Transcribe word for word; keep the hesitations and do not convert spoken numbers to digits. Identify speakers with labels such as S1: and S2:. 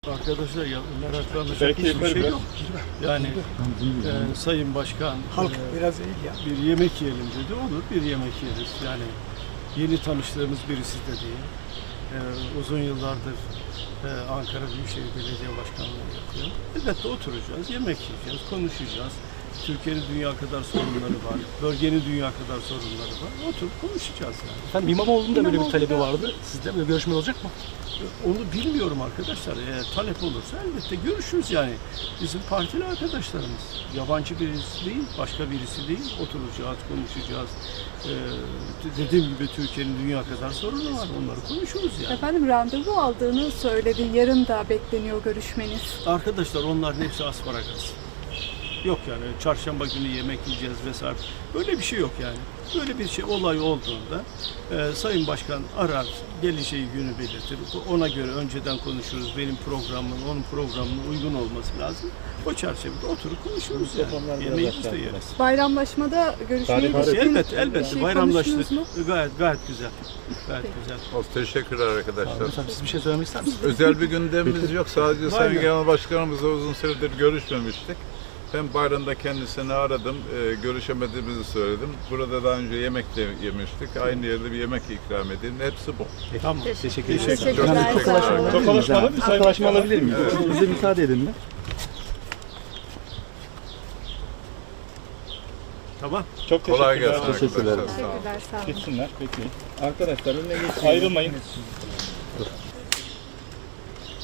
S1: Arkadaşlar ya meraklanacak hiçbir şey yok. Yani e, Sayın Başkan
S2: Halk
S1: e,
S2: biraz eğil ya.
S1: bir yemek yiyelim dedi. Olur, bir yemek yeriz. Yani yeni tanıştığımız birisi de değil. E, uzun yıllardır e, Ankara Büyükşehir Belediye Başkanlığı yapıyor. Elbette oturacağız, yemek yiyeceğiz, konuşacağız. Türkiye'nin dünya kadar sorunları var. Bölgenin dünya kadar sorunları var. Oturup konuşacağız yani.
S3: Efendim İmamoğlu'nun da böyle bir talebi vardı. Sizde böyle görüşme olacak mı?
S1: Onu bilmiyorum arkadaşlar. Eğer talep olursa elbette görüşürüz yani. Bizim partili arkadaşlarımız. Yabancı birisi değil, başka birisi değil. Oturacağız, konuşacağız. Ee, dediğim gibi Türkiye'nin dünya kadar sorunu var. Onları konuşuruz yani.
S4: Efendim randevu aldığını söyledi. Yarın da bekleniyor görüşmeniz.
S1: Arkadaşlar onların hepsi asparagas. Yok yani çarşamba günü yemek yiyeceğiz vesaire. Böyle bir şey yok yani. Böyle bir şey olay olduğunda e, Sayın Başkan arar, geleceği günü belirtir. Ona göre önceden konuşuruz. Benim programımın, onun programının uygun olması lazım. O çerçevede oturup konuşuruz yani. Yemeğimizi de yeriz.
S4: Bayramlaşmada görüşmeyi
S1: Elbette,
S4: düşünün.
S1: elbette. elbette.
S4: Şey
S1: Bayramlaştık.
S4: konuştunuz mu?
S1: Gayet gayet güzel. Gayet güzel.
S5: Teşekkürler arkadaşlar.
S3: Efendim siz bir şey söylemek ister misiniz?
S5: Özel bir gündemimiz yok. Sadece Sayın
S1: Aynen.
S5: Genel Başkanımızla uzun süredir görüşmemiştik. Ben bayramda kendisini aradım, e, görüşemediğimizi söyledim. Burada daha önce yemek de yemiştik. Aynı yerde bir yemek ikram edeyim. Hepsi bu.
S1: Tamam.
S3: Teşekkür ederim.
S4: Teşekkürler.
S5: Çok
S4: Sağ olun.
S3: Tokalaşmalı bir tokalaşma alabilir miyim? Bize müsaade edin mi?
S1: Tamam.
S6: Çok
S5: Kolay
S6: teşekkürler.
S5: gelsin
S3: Teşekkürler.
S5: arkadaşlar. Sağ olun.
S4: Teşekkürler. Sağ olun.
S6: Geçsinler. Bekleyin. Arkadaşlar önüne geçin. Ayrılmayın.